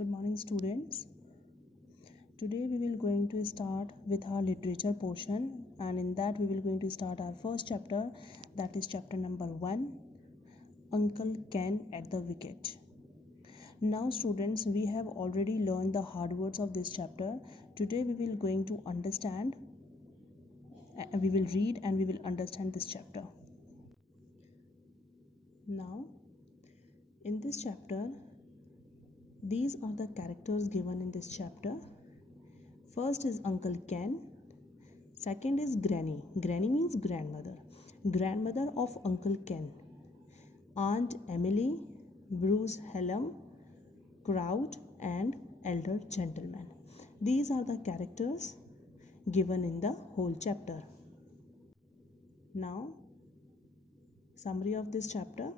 Good morning, students. Today we will going to start with our literature portion, and in that we will going to start our first chapter, that is chapter number 1, Uncle Ken at the Wicket. Now students, we have already learned the hard words of this chapter. Today we will going to understand, we will read and we will understand this chapter. Now in this chapter, these are the characters given in this chapter. First is Uncle Ken. Second is Granny. Granny means grandmother. Grandmother of Uncle Ken. Aunt Emily, Bruce Hallam, Crowd, and Elder Gentleman. These are the characters given in the whole chapter. Now, summary of this chapter.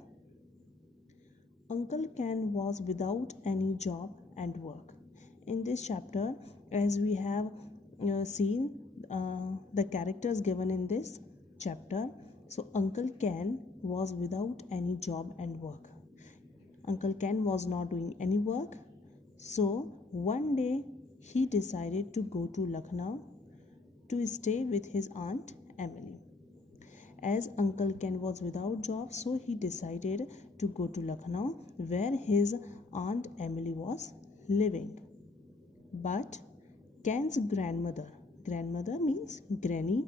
Uncle Ken was without any job and work. In this chapter, as we have seen the characters given in this chapter, so Uncle Ken was without any job and work. Uncle Ken was not doing any work, so one day he decided to go to Lucknow to stay with his aunt Emily. As Uncle Ken was without job, so he decided to go to Lucknow where his aunt Emily was living. But Ken's grandmother means granny,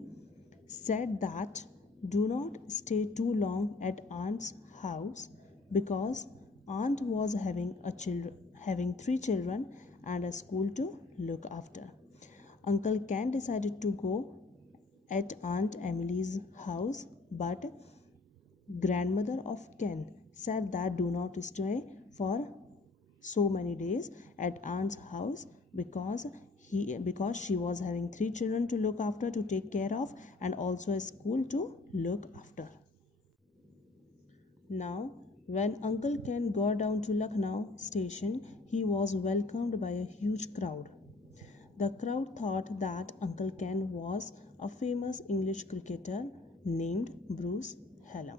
said that do not stay too long at aunt's house because aunt was having 3 children and a school to look after. Uncle Ken decided to go at Aunt Emily's house, but grandmother of Ken said that do not stay for so many days at aunt's house because she was having 3 children to look after, to take care of, and also a school to look after. Now, when Uncle Ken got down to Lucknow station, he was welcomed by a huge crowd. The crowd thought that Uncle Ken was a famous English cricketer named Bruce Hallam.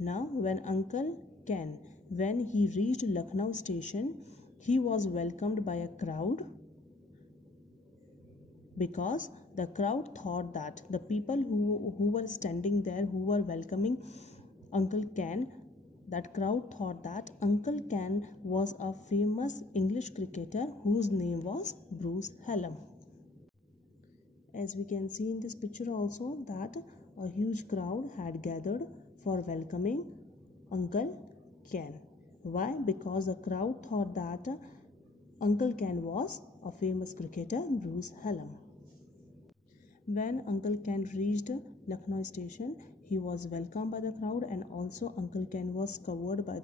Now, when Uncle Ken, when he reached Lucknow station, he was welcomed by a crowd because the crowd thought that the people who were standing there, who were welcoming Uncle Ken, that crowd thought that Uncle Ken was a famous English cricketer whose name was Bruce Hallam. As we can see in this picture also, that a huge crowd had gathered for welcoming Uncle Ken. Why? Because the crowd thought that Uncle Ken was a famous cricketer, Bruce Hallam. When Uncle Ken reached Lucknow station, he was welcomed by the crowd, and also Uncle Ken was covered by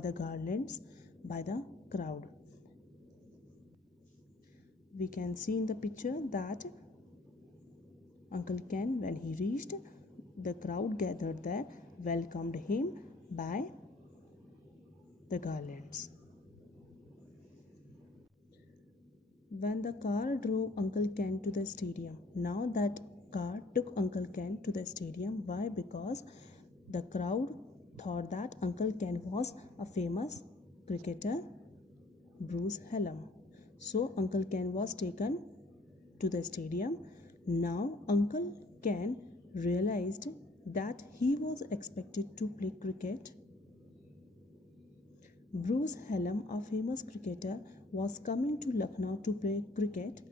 the garlands by the crowd. We can see in the picture that Uncle Ken, when he reached, the crowd gathered there, welcomed him by the garlands. When the car drove Uncle Ken to the stadium, now that car took Uncle Ken to the stadium. Why? Because the crowd thought that Uncle Ken was a famous cricketer, Bruce Hallam. So Uncle Ken was taken to the stadium. Now Uncle Ken realized that he was expected to play cricket. Bruce Hallam, a famous cricketer, was coming to Lucknow to play cricket,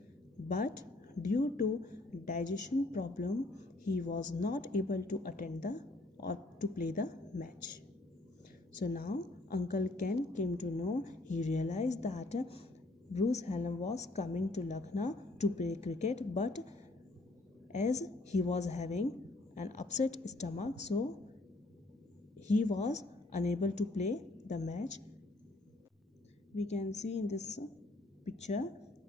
but due to digestion problem, he was not able to attend or to play the match. So now Uncle Ken came to know, he realized that Bruce Hallam was coming to Lucknow to play cricket, but as he was having an upset stomach, so he was unable to play the match. We can see in this picture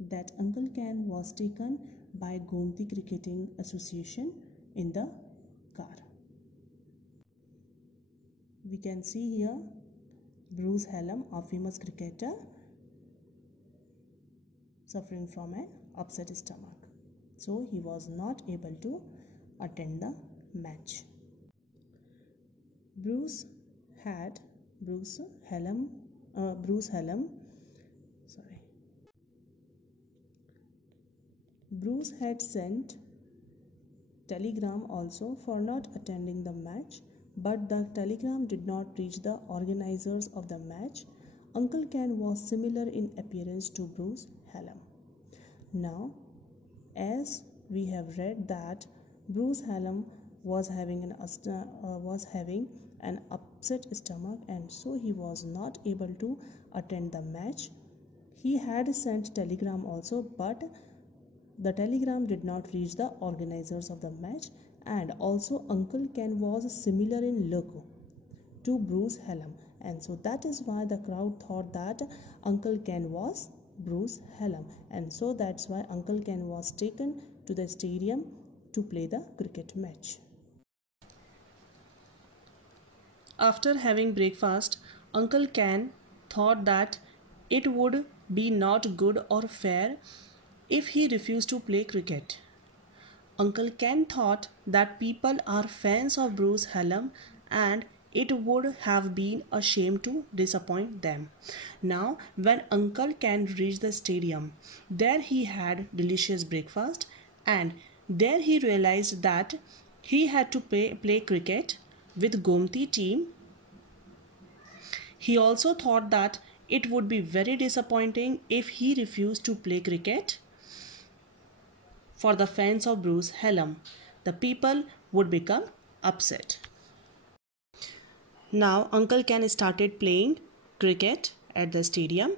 that Uncle Ken was taken by Gomti Cricketing Association in the car. We can see here Bruce Hallam, a famous cricketer, suffering from an upset stomach. So he was not able to attend the match. Bruce Hallam Bruce had sent telegram also for not attending the match, but the telegram did not reach the organizers of the match. Uncle Ken was similar in appearance to Bruce Hallam. Now, as we have read that Bruce Hallam was having an upset stomach, and so he was not able to attend the match. He had sent telegram also, but the telegram did not reach the organizers of the match, and also Uncle Ken was similar in look to Bruce Hallam, and so that is why the crowd thought that Uncle Ken was Bruce Hallam, and so that's why Uncle Ken was taken to the stadium to play the cricket match. After having breakfast, Uncle Ken thought that it would be not good or fair if he refused to play cricket. Uncle Ken thought that people are fans of Bruce Hallam and it would have been a shame to disappoint them. Now, when Uncle Ken reached the stadium, there he had delicious breakfast, and there he realized that he had to play cricket with Gomti team. He also thought that it would be very disappointing if he refused to play cricket for the fans of Bruce Hallam. The people would become upset. Now Uncle Ken started playing cricket at the stadium.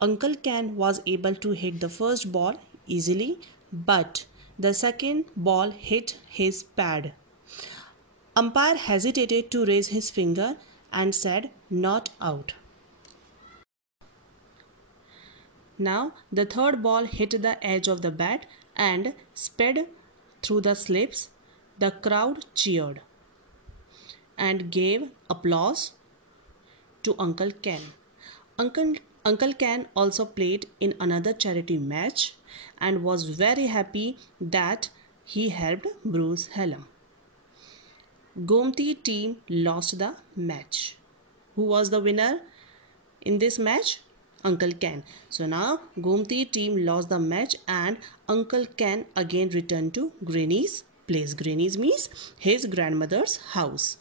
Uncle Ken was able to hit the first ball easily, but the second ball hit his pad. Umpire hesitated to raise his finger and said not out. Now the third ball hit the edge of the bat and sped through the slips. The crowd cheered and gave applause to Uncle Ken. Uncle Ken also played in another charity match and was very happy that he helped Bruce Hallam. Gomti team lost the match. Who was the winner in this match? Uncle Ken. So now Gomti team lost the match and Uncle Ken again returned to Granny's place. Granny's means his grandmother's house.